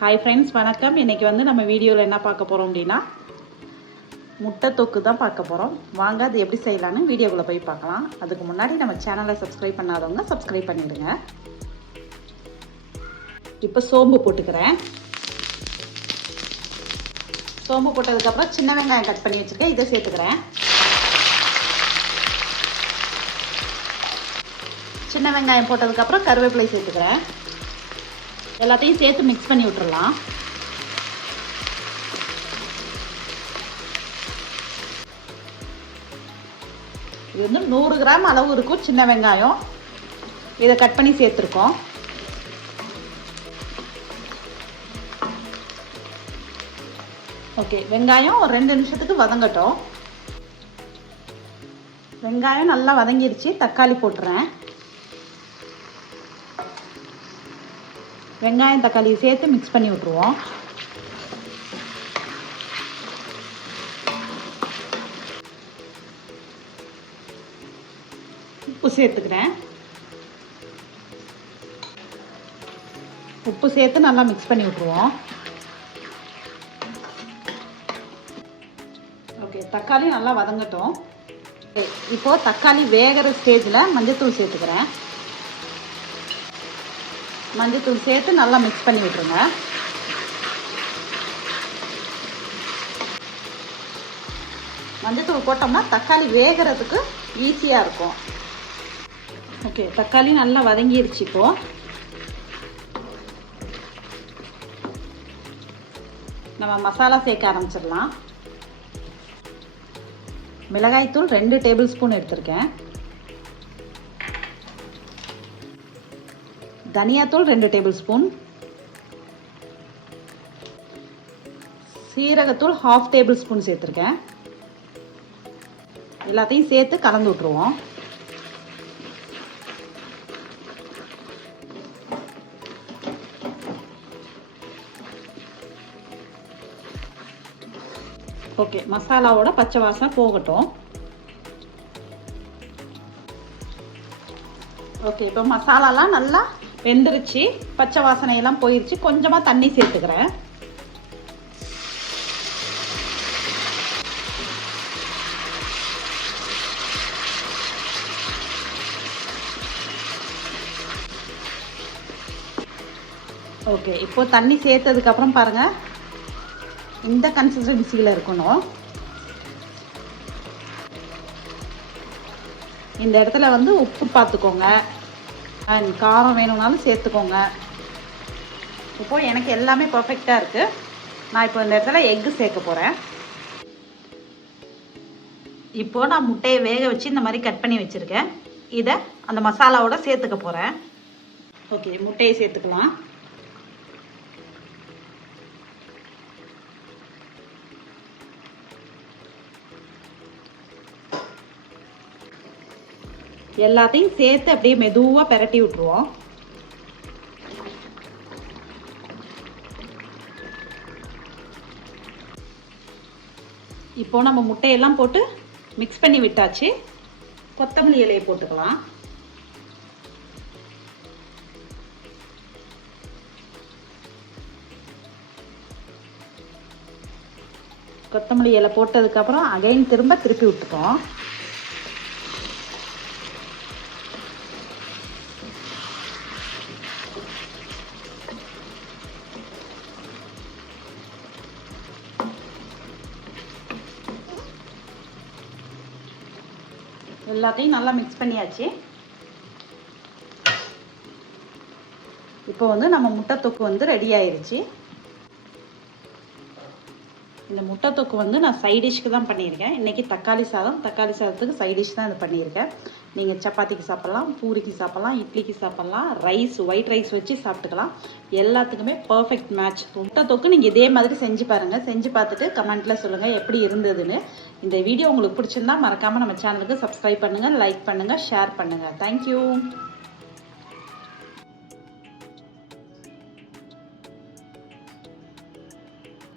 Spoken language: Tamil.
ஹாய் ஃப்ரெண்ட்ஸ், வணக்கம். இன்றைக்கி நம்ம வீடியோவில் என்ன பார்க்க போகிறோம் அப்படின்னா முட்டை தொக்கு தான் பார்க்க போகிறோம். வாங்க அது எப்படி செய்யலான்னு வீடியோக்குள்ளே போய் பார்க்கலாம். அதுக்கு முன்னாடி நம்ம சேனலை சப்ஸ்கிரைப் பண்ணாதவங்க சப்ஸ்கிரைப் பண்ணிவிடுங்க. இப்போ சோம்பு போட்டுக்கிறேன். சோம்பு போட்டதுக்கப்புறம் சின்ன வெங்காயம் கட் பண்ணி வச்சுருக்கேன், இதை சேர்த்துக்கிறேன். சின்ன வெங்காயம் போட்டதுக்கப்புறம் கருவேப்பிலை சேர்த்துக்கிறேன். எல்லாத்தையும் சேர்த்து மிக்ஸ் பண்ணி விட்டுறலாம். இது 100 கிராம் அளவு இருக்கும் சின்ன வெங்காயம். இதை கட் பண்ணி சேர்த்துருக்கோம். ஓகே, வெங்காயம் ஒரு 2 நிமிஷத்துக்கு வதங்கட்டும். வெங்காயம் நல்லா வதங்கிருச்சு. தக்காளி போட்டுறேன். வெங்காயம் தக்காளி சேர்த்து மிக்ஸ் பண்ணி விட்டுருவோம். உப்பு சேர்த்துக்கிறேன். உப்பு சேர்த்து நல்லா மிக்ஸ் பண்ணி விட்டுருவோம். ஓகே, தக்காளி நல்லா வதங்கட்டும். இப்போது தக்காளி வேகிற ஸ்டேஜில் மஞ்சள்தூள் சேர்த்துக்கிறேன். மஞ்சள்தூள் சேர்த்து நல்லா மிக்ஸ் பண்ணி விட்டுருங்க. மஞ்சள்தூள் போட்டோம்னா தக்காளி வேகிறதுக்கு ஈஸியாக இருக்கும். ஓகே, தக்காளி நல்லா வதங்கிருச்சு. இப்போது நம்ம மசாலா சேர்க்க ஆரம்பிச்சிடலாம். மிளகாய்த்தூள் 2 டேபிள் ஸ்பூன் எடுத்திருக்கேன். தனியாத்தூள் 2 டேபிள் ஸ்பூன். சீரகத்தூள் 1/2 டேபிள் ஸ்பூன் சேர்த்துருக்கேன். எல்லாத்தையும் சேர்த்து கலந்து விட்டுருவோம். ஓகே, மசாலாவோட பச்சை வாசனை போகட்டும். ஓகே, இப்போ மசாலாலாம் நல்லா வெந்துருச்சு. பச்சை வாசனையெல்லாம் போயிடுச்சு. கொஞ்சமாக தண்ணி சேர்த்துக்கிறேன். ஓகே, இப்போ தண்ணி சேர்த்ததுக்கப்புறம் பாருங்கள், இந்த கன்சிஸ்டன்சியில் இருக்கணும். இந்த இடத்துல உப்பு பார்த்துக்கோங்க. காரம் வேணும்னாலும் சேர்த்துக்கோங்க. இப்போது எனக்கு எல்லாமே பர்ஃபெக்டாக இருக்குது. நான் இப்போ இந்த இடத்துல எக்கு சேர்க்க போகிறேன். இப்போது நான் முட்டையை வேக வச்சு இந்த மாதிரி கட் பண்ணி வச்சுருக்கேன். இதை அந்த மசாலாவோட சேர்த்துக்க போகிறேன். ஓகே, முட்டையை சேர்த்துக்கலாம். எல்லாத்தையும் சேர்த்து அப்படியே மெதுவாக பெரட்டி விட்டுருவோம். இப்போ நம்ம முட்டையெல்லாம் போட்டு மிக்ஸ் பண்ணி விட்டாச்சு. கொத்தமல்லி இலையை போட்டுக்கலாம். கொத்தமல்லி இலை போட்டதுக்கப்புறம் அகைன் திருப்பி விட்டுப்போம். எல்லாத்தையும் நல்லா மிக்ஸ் பண்ணியாச்சு. இப்போ நம்ம முட்டை தொக்கு ரெடி ஆயிருச்சு. இந்த முட்டை தொக்கு நான் சைட் டிஷ்க்கு தான் பண்ணியிருக்கேன். இன்றைக்கி தக்காளி சாதத்துக்கு சைட் டிஷ் தான் இது பண்ணியிருக்கேன். நீங்கள் சப்பாத்திக்கு சாப்பிட்லாம், பூரிக்கு சாப்பிட்லாம், இட்லிக்கு சாப்பிட்லாம், ஒயிட் ரைஸ் வச்சு சாப்பிட்டுக்கலாம். எல்லாத்துக்குமே பர்ஃபெக்ட் மேட்ச். முட்டை தொக்கு நீங்கள் இதே மாதிரி செஞ்சு பாருங்கள். செஞ்சு பார்த்துட்டு கமெண்ட்டில் சொல்லுங்கள் எப்படி இருந்ததுன்னு. இந்த வீடியோ உங்களுக்கு பிடிச்சிருந்தா மறக்காமல் நம்ம சேனலுக்கு சப்ஸ்கிரைப் பண்ணுங்கள், லைக் பண்ணுங்கள், ஷேர் பண்ணுங்கள். தேங்க்யூ.